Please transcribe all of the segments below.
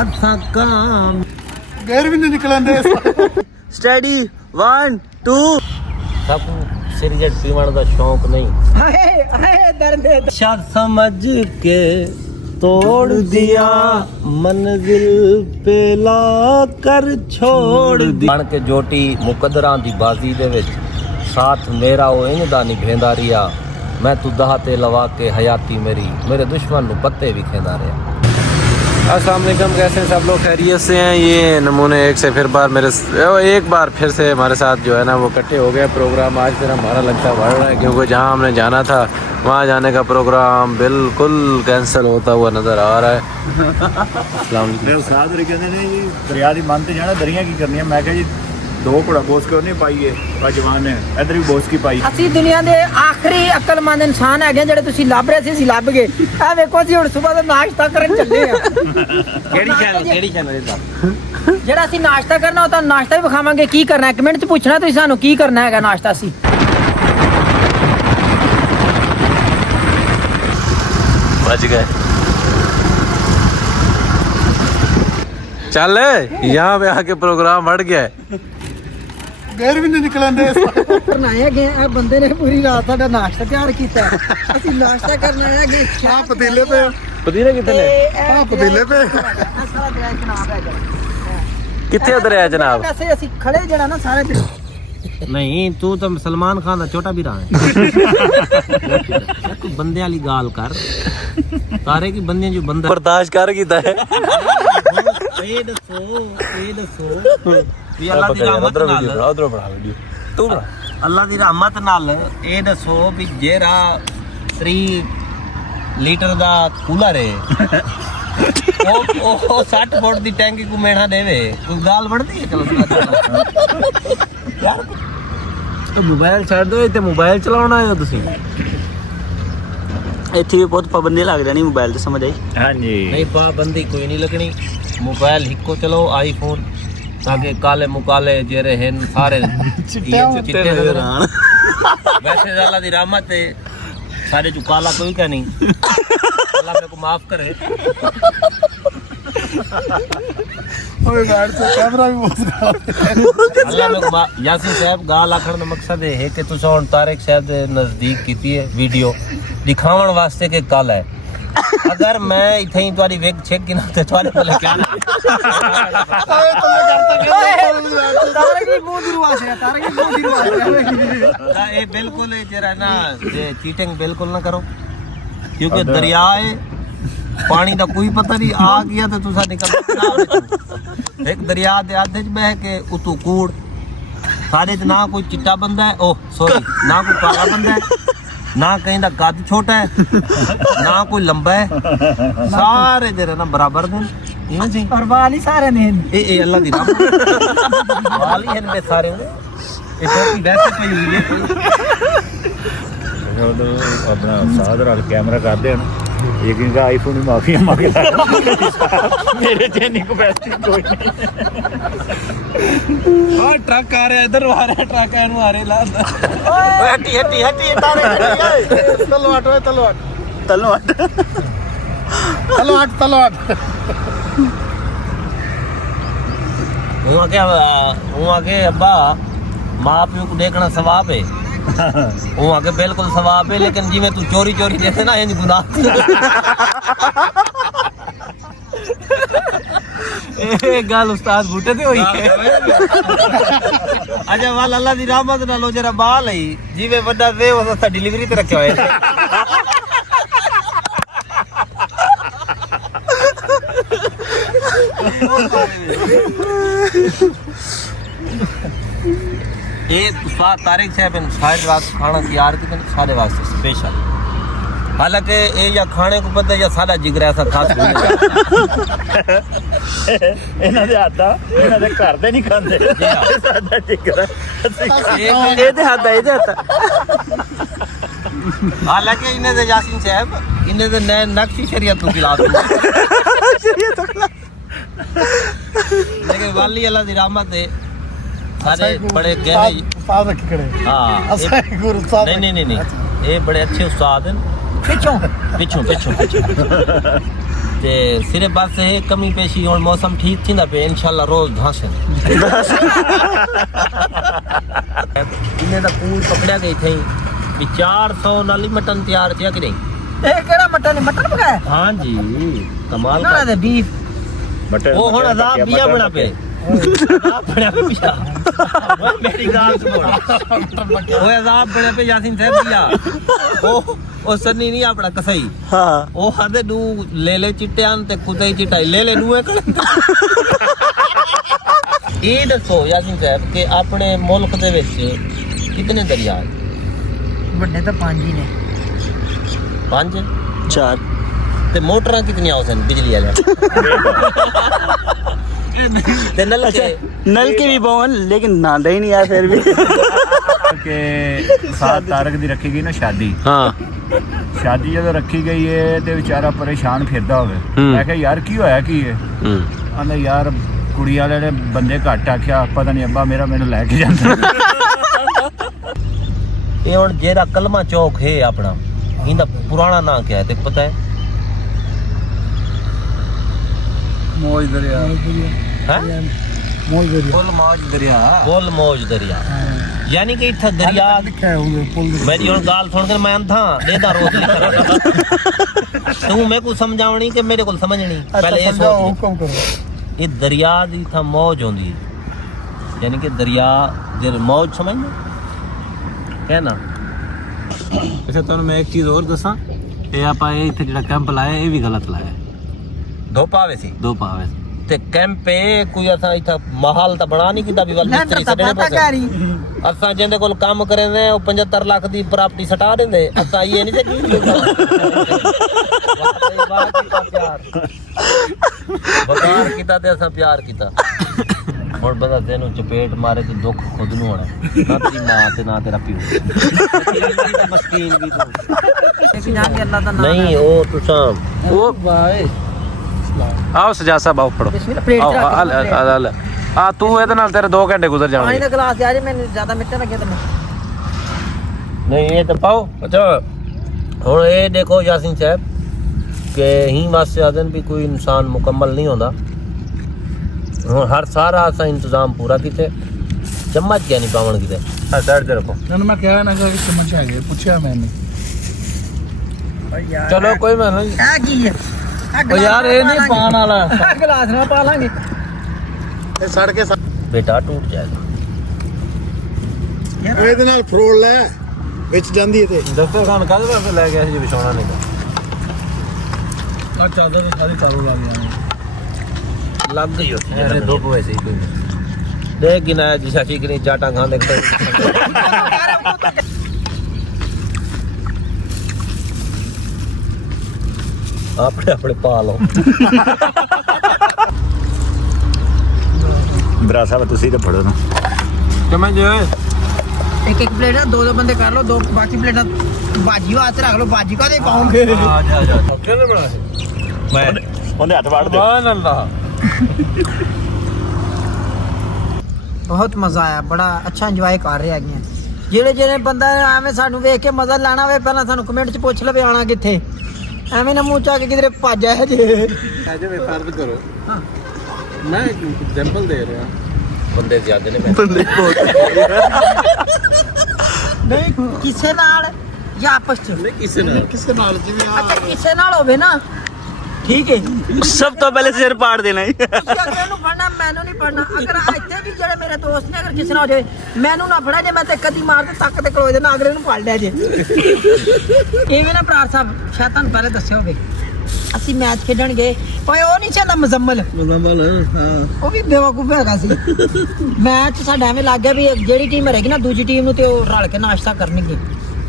ਅੱਥਾ ਕਾਮ ਗੈਰ ਵੀ ਨਹੀਂ ਨਿਕਲਣਦੇ ਸਟੱਡੀ 1 2 ਸਭ ਸਿਰਜਟ ਪੀਵਣ ਦਾ ਸ਼ੌਂਕ ਨਹੀਂ ਹਾਏ ਹਾਏ ਦਰਦ ਸ਼ਾਦ ਸਮਝ ਕੇ ਤੋੜ ਦਿਆ ਮੰਜ਼ਿਲ पे ला कर छोड़ दी ਬਣ ਕੇ ਜੋਟੀ ਮੁਕੱਦਰਾਂ ਦੀ ਬਾਜ਼ੀ ਦੇ ਵਿੱਚ ਸਾਥ ਮੇਰਾ ਉਹ ਇੰਜ ਦਾ ਨਿਭੇਂਦਾ ਰਿਹਾ मैं तू दहा ते लवा के हयाती मेरी मेरे दुश्मन नु पत्ते भी खेंदा रहा। अस्सलाम वालेकुम, कैसे हैं सब लोग? खैरियत से हैं? ये नमूने एक से फिर एक बार फिर से हमारे साथ जो है ना वो इकट्ठे हो गए। प्रोग्राम आज फिर हमारा लगता बढ़ रहा है क्योंकि जहाँ हमने जाना था वहाँ जाने का प्रोग्राम बिल्कुल कैंसिल होता हुआ नज़र आ रहा है। अस्सलाम वालेकुम। दरिया की मन से जाना दरिया की करनी है। मैं क्या जी दो घोड़ा बोस क्यों नहीं पाई है जवान ने इधर भी बोस की पाई। ਅਸੀਂ ਦੁਨੀਆ ਦੇ ਆਖਰੀ ਅਕਲਮੰਦ ਇਨਸਾਨ ਹੈਗੇ ਜਿਹੜੇ ਤੁਸੀਂ ਲੱਭ ਰਹੇ ਸੀ ਅਸੀਂ ਲੱਭ ਗਏ। ਆ ਵੇਖੋ ਜੀ ਹੁਣ ਸਵੇਰ ਦਾ ਨਾਸ਼ਤਾ ਕਰਨ ਚੱਲੇ ਆ। ਕਿਹੜੀ ਚੈਨਲ ਦਾ ਜਿਹੜਾ ਅਸੀਂ ਨਾਸ਼ਤਾ ਕਰਨਾ ਉਹ ਤਾਂ ਨਾਸ਼ਤਾ ਵੀ ਵਿਖਾਵਾਂਗੇ ਕੀ ਕਰਨਾ ਹੈ। ਕਮੈਂਟ 'ਚ ਪੁੱਛਣਾ ਤੁਸੀਂ ਸਾਨੂੰ ਕੀ ਕਰਨਾ ਹੈਗਾ ਨਾਸ਼ਤਾ ਸੀ। बच गए। चल यहाँ पे आके प्रोग्राम बढ़ गया है। ਗੈਰ ਵੀ ਨਹੀਂ ਨਿਕਲਣਦੇ ਕਰਨਾ ਹੈਗੇ ਆ ਬੰਦੇ ਨੇ ਪੂਰੀ ਰਾਤ ਸਾਡਾ ਨਾਸ਼ਤਾ ਤਿਆਰ ਕੀਤਾ ਅਸੀਂ ਨਾਸ਼ਤਾ ਕਰਨਾ ਹੈਗੇ ਆ ਪਤੀਲੇ ਤੇ पतीले कितने ਆ ਪਤੀਲੇ ਤੇ ਸਾਰਾ ਦਰਿਆ ਜਨਾਬ ਹੈਗਾ कितने उधर है जनाब? ਵੈਸੇ ਅਸੀਂ ਖੜੇ ਜਿਹੜਾ ਨਾ ਸਾਰੇ नहीं तू तो सलमान खान का छोटा भी रहा है। तू बंदे वाली गाल कर तारे की बंदे जो बंदा बर्दाश्त कर कीता है। ए दसो भी अल्लाह दी रहमत नाल उधर बना वीडियो तू बना अल्लाह दी रहमत नाल ए दसो भी जेरा 3 लीटर दा कूलर है ਉਹ 60 ਫੁੱਟ ਦੀ ਟੈਂਕੀ ਕੋ ਮੇਣਾ ਦੇਵੇ ਕੋਈ ਗਾਲ ਵੜਦੀ ਹੈ। ਚਲੋ ਯਾਰ ਮੋਬਾਈਲ ਛੱਡ ਦੋ ਇੱਥੇ ਮੋਬਾਈਲ ਚਲਾਉਣਾ ਹੈ ਤੁਸੀਂ ਇੱਥੇ ਵੀ ਬਹੁਤ ਪਾਬੰਦੀ ਲੱਗ ਜਾਣੀ ਮੋਬਾਈਲ ਤੇ ਸਮਝ ਆਈ। ਹਾਂਜੀ ਨਹੀਂ ਪਾਬੰਦੀ ਕੋਈ ਨਹੀਂ ਲੱਗਣੀ ਮੋਬਾਈਲ ਇੱਕੋ ਚਲੋ ਆਈਫੋਨ ਤਾਂ ਕਿ ਕਾਲੇ ਮੁਕਾਲੇ ਜਿਹੜੇ ਹਨ ਸਾਰੇ ਚਿੱਟੇ ਨਜ਼ਰ ਆਣ। ਵੈਸੇ ਅੱਲਾ ਦੀ ਰਹਿਮਤ ਹੈ ਸਾਡੇ ਚ ਕਾਲਾ ਕੋਈ ਕਾ ਨਹੀਂ। ਅੱਲਾ ਮੇਰੇ ਕੋ ਮਾਫ करे। ਓਏ ਬੈਠ ਤੇ ਕੈਮਰਾ ਵੀ ਬਹੁਤ ਅੱਲਾ ਮੇਰੇ ਕੋ ਯਾਸੀਨ ਸਾਹਿਬ ਗਾਲ ਆਖਣ ਦਾ ਮਕਸਦ ਇਹ ਹੈ ਕਿ ਤੁਸੀਂ ਹੁਣ ਤਾਰਿਕ ਸਾਹਿਬ ਦੇ ਨਜ਼ਦੀਕ ਕੀਤੀ ਹੈ ਵੀਡੀਓ ਦਿਖਾਉਣ ਵਾਸਤੇ ਕਿ ਕੱਲ ਹੈ ਅਗਰ ਮੈਂ ਇੱਥੇ ਹੀ ਤੁਹਾਡੀ ਵੇਖ ਚੈੱਕ ਕਿਨਾ ਤੇ ਤੁਹਾਡੇ ਕੋਲ ਕਿਆ ਤਾਰਕ ਵੀ ਮੂੰਹ ਦੀ ਰਵਾਸ ਹੈ ਤਾਰਕ ਵੀ ਮੂੰਹ ਦੀ ਰਵਾਸ ਹੈ। ਇਹ ਬਿਲਕੁਲ ਜਿਹੜਾ ਨਾ ਚੀਟਿੰਗ ਬਿਲਕੁਲ ਨਾ ਕਰੋ ਕਿਉਂਕਿ ਦਰਿਆ ਹੈ ਪਾਣੀ ਦਾ ਕੋਈ ਪਤਾ ਨਹੀਂ ਆ ਗਿਆ ਤੇ ਤੁਸੀਂ ਨਿਕਲ ਇੱਕ ਦਰਿਆ ਦੇ ਆਧੇ ਚ ਬਹਿ ਕੇ ਉਤੋਂ ਕੂੜ ਸਾਡੇ ਚ ਨਾ ਕੋਈ ਚਿੱਟਾ ਬੰਦਾ ਹੈ ਉਹ ਸੌਰੀ ਨਾ ਕੋਈ ਕਾਲਾ ਬੰਦਾ ਹੈ ਨਾ ਕहीं ਦਾ ਕੱਦ ਛੋਟਾ ਹੈ ਨਾ ਕੋਈ ਲੰਬਾ ਹੈ ਸਾਰੇ ਜਿਹੜੇ ਨਾ ਬਰਾਬਰ ਨੇ ਇਵੇਂ ਜੀ और वाल ही सारे ने ਇਹ ਅੱਲਾ ਦੀ ਰਹਿਮਤ ਵਾਲੀ ਹਨ ਬੇ ਸਾਰੇ ਇਹ ਟੋਪੀ ਵੈਸੇ ਪਈ ਹੋਈ ਹੈ। अपना साथ रख कैमरा करते हैं एक इनका आईफोन में माफी मांगे मेरे चैनी को पैसे कोई नहीं। हाँ ट्रक आ रहा है इधर आ रहा है ट्रक आ रहे ला हटी हटी हटी तारे तलवाट है तलवाट ਤਲਵਾਟ तलवाट तलवाट वो आगे अब्बा माँ प्यो को देखना सवाब है वो आगे बिल्कुल सवाब है लेकिन जिਵੇਂ तू चोरी चोरी देखे ना इंज गुनाह ਇਹ ਗੱਲ ਉਸਤਾਦ ਬੂਟੇ ਤੇ ਹੋਈ ਹੈ। ਅੱਛਾ ਵਾਲ ਅੱਲਾ ਦੀ ਰਹਿਮਤ ਨਾਲ ਉਹ ਜਰਾ ਬਾਲ ਹੈ ਜਿਵੇਂ ਵੱਡਾ ਦੇ ਉਹ ਤਾਂ ਡਿਲੀਵਰੀ ਤੇ ਰੱਖਿਆ ਹੋਇਆ ये तारिक साहब सारे वास्ते खाना तैयार किया सारे वास्ते स्पेशल हालांकि ये या खाने को पता या सारा जिगर ऐसा खास ਇਹਨਾਂ ਦੇ ਆਟਾ ਇਹਨਾਂ ਦੇ ਘਰ ਦੇ ਨਹੀਂ ਖਾਂਦੇ ਸਾਡਾ ਜਿਗਰ ਇਹਦੇ ਹੱਥ ਇਹਦੇ ਹੱਥ हालांकि इन्हें दे यासीन साहब इन्हें दे नए नक्शी शरीयत को खिलाफ ਸ਼ਰੀਅਤ ਤੋਂ ਖਿਲਾਫ लेकिन वाली अल्लाह दी रहमत है सारे बड़े गहरे ਉਸਤਾਦ ਰੱਖੀ ਖੜੇ हाँ ਅਸਾਂ ਗੁਰੂ ਸਾਹਿਬ नहीं नहीं नहीं नहीं ये बड़े अच्छे उस्ताद हैं पिछों पिछों पिछों पिछों ਤੇ ਸਿਰੇ ਬਸ ਇਹ ਕਮੀ ਪੇਸ਼ੀ ਹੁਣ ਮੌਸਮ ਠੀਕ ਥींदा पे इंशाल्लाह रोज धांसे इन्हें दा पूल पकड़िया गई थई भी 400 नाली मटन तैयार थिया कि नहीं ਇਹ ਕਿਹੜਾ ਮਟਨ ਮਟਨ ਪਕਾਇਆ हाँ जी कमाल ਨਾ का ਤੇ ਬੀਫ ਮਟਰ वो हुन अजाब बिया बना पे अजाब बना पे बिया ओए मेरी गाल सुन ओए अजाब बना पे यासीन साहब बिया ਉਹ ਸੰਨੀ ਨਹੀਂ ਆਪਣਾ ਕਸਈ ਹਾਂ ਉਹ ਹਦੇ ਨੂੰ ਲੈ ਲੈ ਚਿੱਟਿਆਂ ਤੇ ਕੁੱਤੇ ਚਿਟਾਈ ਲੈ ਲੈ ਨੂੰ ਇਹ ਦੱਸੋ ਯਾਸੀਨ ਸਾਹਿਬ ਕਿ ਆਪਣੇ ਮੁਲਕ ਦੇ ਵਿੱਚ ਕਿੰਨੇ ਦਰਿਆ ਹੈ ਵੱਡੇ ਤਾਂ 5 ਹੀ ਨੇ 5 4 ਤੇ ਮੋਟਰਾਂ ਕਿਤਨੀਆਂ ਹੋ ਸਨ ਬਿਜਲੀ ਵਾਲੇ ਤੇ ਨਲਕੇ नल के भी बहु लेकिन नांदा ही नहीं यार फिर भी ਕਿ ਸਾਥ ਤਾਰਕ ਦੀ ਰੱਖੀ ਗਈ ਨਾ ਸ਼ਾਦੀ ਹਾਂ ਸ਼ਾਦੀ ਜਦੋਂ ਰੱਖੀ ਗਈ ਹੈ ਤੇ ਵਿਚਾਰਾ ਪਰੇਸ਼ਾਨ ਫਿਰਦਾ ਹੋਵੇ ਹੂੰ। ਮੈਂ ਕਿਹਾ ਯਾਰ ਕੀ ਹੋਇਆ ਕੀ ਹੈ ਆਂਦਾ ਯਾਰ ਕੁੜੀ ਵਾਲੇ ਨੇ ਬੰਦੇ ਘੱਟ ਆਖਿਆ ਪਤਾ ਨਹੀਂ ਅੱਬਾ ਮੇਰਾ ਮੈਨੂੰ ਲੈ ਕੇ ਜਾਂਦਾ ਇਹ ਹੁਣ ਜਿਹੜਾ ਕਲਮਾ ਚੌਕ ਹੈ ਆਪਣਾ ਇਹਦਾ ਪੁਰਾਣਾ ਨਾਂ ਕੀ ਹੈ ਤੇ ਪਤਾ ਹੈ ਮੌਜ ਦਰਿਆ ਹੈ ਮੌਜ ਦਰਿਆ ਗੋਲ ਮੌਜ ਦਰਿਆ ਯਾਨੀ ਕਿ ਇੱਥੇ ਦਰਿਆ ਲਿਖਿਆ ਹੋਵੇ ਪੁੱਲ ਮੇਰੀ ਹੁਣ ਗੱਲ ਸੁਣ ਕੇ ਮੈਂ ਅੰਧਾ ਦੇਦਾ ਰੋਜ਼ ਤੂੰ ਮੇਰੇ ਕੋ ਸਮਝਾਉਣੀ ਕਿ ਮੇਰੇ ਕੋਲ ਸਮਝਣੀ ਪਹਿਲੇ ਇਹ ਸੋਚ ਹੁਕਮ ਕਰੋ ਇਹ ਦਰਿਆ ਦੀ ਥਾਂ ਮੌਜ ਹੁੰਦੀ ਹੈ ਯਾਨੀ ਕਿ ਦਰਿਆ ਜੇ ਮੌਜ ਸਮਝਦੇ ਕਹਿਣਾ ਅੱਛਾ ਤੁਹਾਨੂੰ ਮੈਂ ਇੱਕ ਚੀਜ਼ ਹੋਰ ਦੱਸਾਂ ਇਹ ਆਪਾਂ ਇਹ ਇੱਥੇ ਜਿਹੜਾ ਕੈਂਪ ਲਾਇਆ ਇਹ ਵੀ ਗਲਤ ਲਾਇਆ ਦੋ ਪਾਵੇ ਸੀ ਦੋ ਪਾਵੇ ਤੇ ਕੈਂਪ ਇਹ ਕੋਈ ਅਸਾਂ ਇੱਥੇ ਮਾਹੌਲ ਤਾਂ ਬਣਾ ਨਹੀਂ ਕੀਤਾ ਵੀ ਵੱਲ ਮਿਸਤਰੀ ਤਾਂ ਸੱਟਣੇ ਪਤਾ ਪਸੇ ਕਰੀ ਅਸਾਂ ਜਿਹਦੇ ਕੋਲ ਕੰਮ ਕਰੇ ਨੇ ਉਹ 75 ਲੱਖ ਦੀ ਪ੍ਰਾਪਰਟੀ ਸਟਾ ਦਿੰਦੇ ਅਸਾਂ ਇਹ ਨਹੀਂ ਤੇ ਕੀ ਵਕਾਰ ਕੀਤਾ ਤੇ ਅਸਾਂ ਪਿਆਰ ਕੀਤਾ ਹੁਣ ਬੰਦਾ ਤੈਨੂੰ ਚਪੇਟ ਮਾਰੇ ਤੇ ਦੁੱਖ ਖੁਦ ਨੂੰ ਹੋਣਾ ਨਾ ਤੇਰੀ ਮਾਂ ਤੇ ਨਾ ਤੇਰਾ ਪਿਓ ਮਸਕੀਨ ਵੀ ਤੂੰ ਇੱਕ ਜਾਨ ਕੇ ਅੱਲਾਹ ਦਾ ਨਾਮ ਨਹੀਂ ਉਹ ਤੁਸਾਂ ਉਹ ਬਾਏ ਆਓ ਸਜਾ ਸਾਹਿਬ ਆਓ ਫੜੋ ਬਿਸਮਿਲ੍ਲਾ ਪਲੇਟ ਆਓ ਚ ਰੱਖ ਆ ਤੂੰ ਇਹਦੇ ਨਾਲ ਤੇਰੇ 2 ਘੰਟੇ ਗੁਜ਼ਰ ਪਾਣੀ ਜਾਣਗੇ ਦਾ ਗਲਾਸ ਯਾਰ ਮੈਨੂੰ ਜ਼ਿਆਦਾ ਮਿੱਠਾ ਲੱਗਿਆ ਤੈਨੂੰ नहीं ये तो पाओ अच्छा और ये देखो यासीन साहब कि ही वास्ते आदन भी कोई इंसान मुकम्मल नहीं होता हर सारा असा इंतजाम पूरा किते चम्मच क्या नहीं पावन किते साइड ते रखो ਤੈਨੂੰ ਮੈਂ ਕਿਹਾ ਨਾ ਕਿ ਚਮਚ ਹੈਗੇ ਪੁੱਛਿਆ ਮੈਨੇ ਚਲੋ ਕੋਈ ਮੈਂ ਨਹੀਂ ਆ ਕੀ ਹੈ ਉਹ ਯਾਰ ਇਹ ਨਹੀਂ ਪਾਣ ਵਾਲਾ ਗਲਾਸ ਨਾਲ ਪਾ ਲਾਂਗੇ ਇਹ ਸੜ ਕੇ बेटा टूट जाएगा ਇਹਦੇ ਨਾਲ ਫਰੋਲ ਲੈ ਵਿੱਚ ਜਾਂਦੀ ਹੈ ਤੇ ਦਸਤਰ ਖਾਨ ਕਾਹਦੇ ਵਾਸਤੇ ਲੈ ਗਿਆ ਸੀ ਜੀ ਵਿਛਾਉਣਾ ਨਹੀਂ ਆ ਚਾਦਰ ਸਾਰੀ ਚਾਲੂ ਲੱਗ ਜਾਣੀ लग गई होती ਇਹਨੇ ਦੋ ਪਵੇ ਸੀ ਕੋਈ देख गिनाया जी शाशी की नहीं चाटा खान देखते अपने अपने पालो ਬਰਾ ਸਾਹਿਬ ਤੁਸੀਂ ਤੇ ਫੜੋ ਨਾ ਕਿਵੇਂ ਜੇ ਇੱਕ ਇੱਕ ਪਲੇਟ ਦੋ ਦੋ ਬੰਦੇ ਕਰ ਲਓ ਦੋ ਬਾਕੀ ਪਲੇਟਾਂ ਬਾਜੀ ਵਾਸਤੇ ਰੱਖ ਲਓ ਬਾਜੀ ਕਾਹਦੇ ਪਾਉਂਗੇ ਆ ਜਾ ਕਿਹਨੇ ਬਣਾ ਸੀ मैं ਉਹਦੇ ਹੱਥ ਵੜ ਦੇ ਸੁਭਾਨ ਅੱਲਾਹ ਬਹੁਤ ਮਜ਼ਾ ਆਇਆ ਬੜਾ ਅੱਛਾ ਇੰਜੋਏ ਕਰ ਰਹੇ ਹੈਗੇ ਆ ਜਿਹੜੇ ਜਿਹੜੇ ਬੰਦਾ ਐਵੇਂ ਸਾਨੂੰ ਵੇਖ ਕੇ ਮਜ਼ਾ ਲੈਣਾ ਹੋਵੇ ਪਹਿਲਾਂ ਸਾਨੂੰ ਕਮੈਂਟ 'ਚ ਪੁੱਛ ਲਵੇ ਆਣਾ ਕਿੱਥੇ ਐਵੇਂ ਨਾ ਮੂੰਹ ਚਾ ਕੇ ਕਿਧਰੇ ਭੱਜ ਆਇਆ ਜੇ ਅਜੇ ਮੈਂ ਫਰਜ਼ ਕਰੋ ਮੈਂ ਐਗਜ਼ਾਮਪਲ ਦੇ ਰਿਹਾ बंदे ज्यादा ने मैं ਨਹੀਂ ਕਿਸੇ ਨਾਲ ਜਾਂ ਆਪਸ 'ਚ ਨਹੀਂ ਕਿਸੇ ਨਾਲ ਕਿਸੇ ਨਾਲ ਜਿਵੇਂ ਅੱਛਾ ਕਿਸੇ ਨਾਲ ਹੋਵੇ ਨਾ ਠੀਕ ਹੈ सब तो पहले सिर पाड़ देना ही ਤੁਸੀਂ ਅਗਲੇ ਨੂੰ ਪੜਨਾ ਮੈਨੂੰ ਨਹੀਂ ਪੜਨਾ ਅਗਰ ਇੱਥੇ ਵੀ ਜਿਹੜੇ ਮੇਰੇ ਦੋਸਤ ਨੇ ਅਗਰ ਕਿਸੇ ਨਾਲ ਹੋ ਜਾਵੇ ਮੈਨੂੰ ਨਾ ਫੜਾ ਜੇ ਮੈਂ ਤੇ ਕਦੀ ਮਾਰ ਤੇ ਤੱਕ ਤੇ ਖਲੋਏ ਦੇ ਨਾ ਅਗਲੇ ਨੂੰ ਫੜ ਲਿਆ ਜੇ ਐਵੇਂ ਨਾ ਪ੍ਰਾਰ ਸਾਹਿਬ ਸ਼ਾਇਦ ਤੁਹਾਨੂੰ ਪਹਿਲੇ ਦੱਸਿਆ ਹੋਵੇ ਅਸੀਂ ਮੈਚ ਖੇਡਣ ਗਏ ਓਏ ਉਹ ਨਹੀਂ ਚਾਹੁੰਦਾ ਮੁਜ਼ੰਮਲ ਹਾਂ ਉਹ ਵੀ ਬੇਵਕੂਫ ਹੈਗਾ ਸੀ ਮੈਚ ਸਾਡਾ ਐਵੇਂ ਲੱਗ ਗਿਆ ਵੀ ਜਿਹੜੀ ਟੀਮ ਰਹੇਗੀ ਨਾ ਦੂਜੀ ਟੀਮ ਨੂੰ ਤੇ ਉਹ ਰਲ ਕੇ ਨਾਸ਼ਤਾ ਕਰਨਗੇ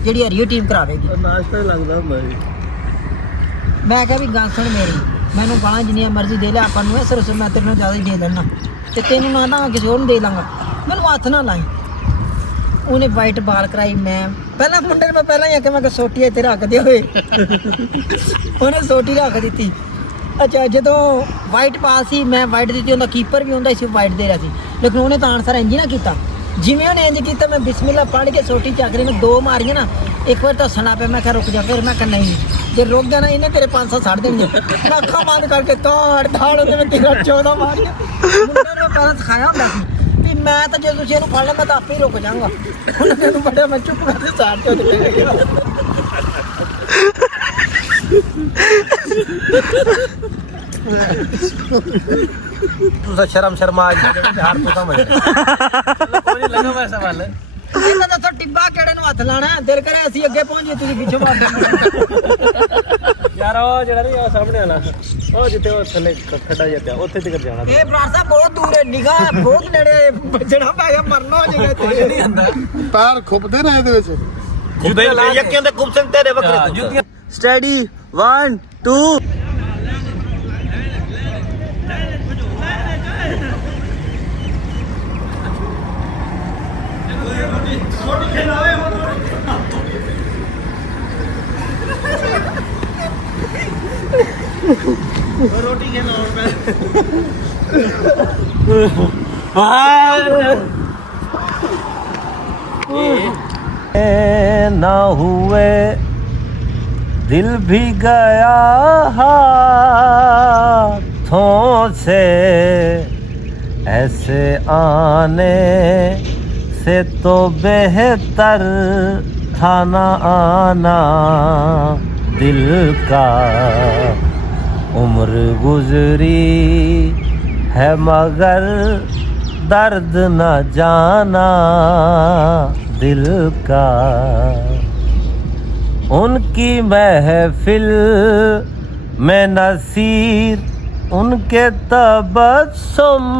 ਜਿਹੜੀ ਹਰੀ ਟੀਮ ਕਰਾਵੇਗੀ ਨਾਸ਼ਤਾ ਹੀ ਲੱਗਦਾ ਹੁੰਦਾ ਜੀ ਮੈਂ ਕਿਹਾ ਵੀ ਗੱਲ ਸੁਣ ਮੇਰੀ ਮੈਨੂੰ ਗਾਲਾਂ ਜਿੰਨੀਆਂ ਮਰਜ਼ੀ ਦੇ ਲੈ ਆਪਾਂ ਨੂੰ ਸਿਰਫ ਮੈਂ ਤੇਰੇ ਨਾਲ ਜ਼ਿਆਦਾ ਹੀ ਦੇ ਲੈਣਾ ਤੇ ਤੈਨੂੰ ਨਾ ਤਾਂ ਕਿਸੇ ਹੋਰ ਨੂੰ ਦੇ ਲਾਂਗਾ ਮੈਨੂੰ ਹੱਥ ਨਾ ਲਾਈ ਉਹਨੇ ਵਾਈਟ ਬਾਲ ਕਰਾਈ ਮੈਂ ਪਹਿਲਾਂ ਮੁੰਡੇ ਨੂੰ ਮੈਂ ਪਹਿਲਾਂ ਹੀ ਆ ਕਿ ਮੈਂ ਕਿ ਸੋਟੀ ਇੱਥੇ ਰੱਖ ਦੇ ਹੋਏ ਉਹਨੇ ਸੋਟੀ ਰੱਖ ਦਿੱਤੀ ਅੱਛਾ ਜਦੋਂ ਵਾਈਟ ਪਾਸ ਸੀ ਮੈਂ ਵਾਈਟ ਦਿੱਤੀ ਉਹਦਾ ਕੀਪਰ ਵੀ ਹੁੰਦਾ ਸੀ ਵਾਈਟ ਦੇ ਰਿਹਾ ਸੀ ਲੇਕਿਨ ਉਹਨੇ ਤਾਂ ਆਨਸਰ ਇੰਜ ਨਾ ਕੀਤਾ ਜਿਵੇਂ ਉਹਨੇ ਇੰਜ ਕੀਤਾ ਮੈਂ ਬਿਸਮਿਲ੍ਲਾ ਪੜ੍ਹ ਕੇ ਸੋਟੀ ਚੱਕ ਰਹੀ ਮੈਂ ਦੋ ਮਾਰੀਆਂ ਨਾ ਇੱਕ ਵਾਰ ਤਾਂ ਹੱਸਣਾ ਪਿਆ ਮੈਂ ਕਿਹਾ ਰੁਕ ਜਾ ਫਿਰ ਮੈਂ ਕਿਹਾ ਨਹੀਂ ਜੇ ਰੁਕ ਗਿਆ ਨਾ ਇਹਨੇ ਤੇਰੇ 500 ਛੱਡ ਦੇਣਗੇ ਮੈਂ ਅੱਖਾਂ ਬੰਦ ਕਰਕੇ ਤਾੜ ਤਾੜ ਉਹਦੇ ਵਿੱਚ ਤੇਰਾ 14 ਮਾਰਿਆ ਮੁੰਡੇ ਨੂੰ ਪਹਿਲਾਂ ਸਿਖਾਇਆ ਹੁੰਦਾ ਸੀ ਵੀ ਮੈਂ ਤਾਂ ਜੇ ਤੁਸੀਂ ਇਹਨੂੰ ਫੜ ਲਿਆ ਮੈਂ ਤਾਂ ਆਪੇ ਹੀ ਰੁਕ ਜਾਵਾਂਗਾ ਹੁਣ ਤੈਨੂੰ ਵੱਡਾ ਮੈਂ ਚੁੱਪ ਕਰਕੇ ਸਾੜ ਚੋਂ ਨਿਕਲ ਗਿਆ ਤੁਸੀਂ ਸ਼ਰਮ ਸ਼ਰਮਾ ਜੀ ਹਰ ਤੋਂ ਸਮਝ ਕੋਈ ਲੱਗਾ ਵੈਸਾ ਵੱਲ ਇਹਨਾਂ ਦਾ ਤਾਂ ਟਿੱਬਾ ਕਿਹੜੇ ਨੂੰ ਹੱਥ ਲਾਣਾ ਦਿਲ ਕਰੇ ਅਸੀਂ ਅੱਗੇ ਪਹੁੰਚੀਏ ਤੁਸੀਂ ਪਿੱਛੋਂ ਮਾਰਦੇ ਯਾਰ ਉਹ ਜਿਹੜਾ ਨਹੀਂ ਆ ਸਾਹਮਣੇ ਵਾਲਾ ਉਹ ਜਿੱਥੇ ਉਹ ਥੱਲੇ ਖੱਡਾ ਜਿਹਾ ਪਿਆ ਉੱਥੇ ਤੱਕ ਜਾਣਾ ਇਹ ਬਰਾਸਾ ਬਹੁਤ ਦੂਰ ਹੈ ਨਿਗਾਹ ਬਹੁਤ ਨੇੜੇ ਬਚਣਾ ਪੈ ਗਿਆ ਮਰਨਾ ਹੋ ਜਾਏਗਾ ਇੱਥੇ ਨਹੀਂ ਆਂਦਾ ਪੈਰ ਖੁੱਪਦੇ ਨੇ ਇਹਦੇ ਵਿੱਚ ਜੁੱਤੇ ਯੱਕਿਆਂ ਦੇ ਕੁਬਸਨ ਤੇਰੇ ਵੱਖਰੇ ਜੁੱਤੀਆਂ स्टडी 1 2 ना हुए दिल भी गया हाथों से ऐसे आने से तो बेहतर था ना आना दिल का उम्र गुजरी है मगर दर्द न जाना दिल का उनकी महफिल में नसीर उनके तबस्सुम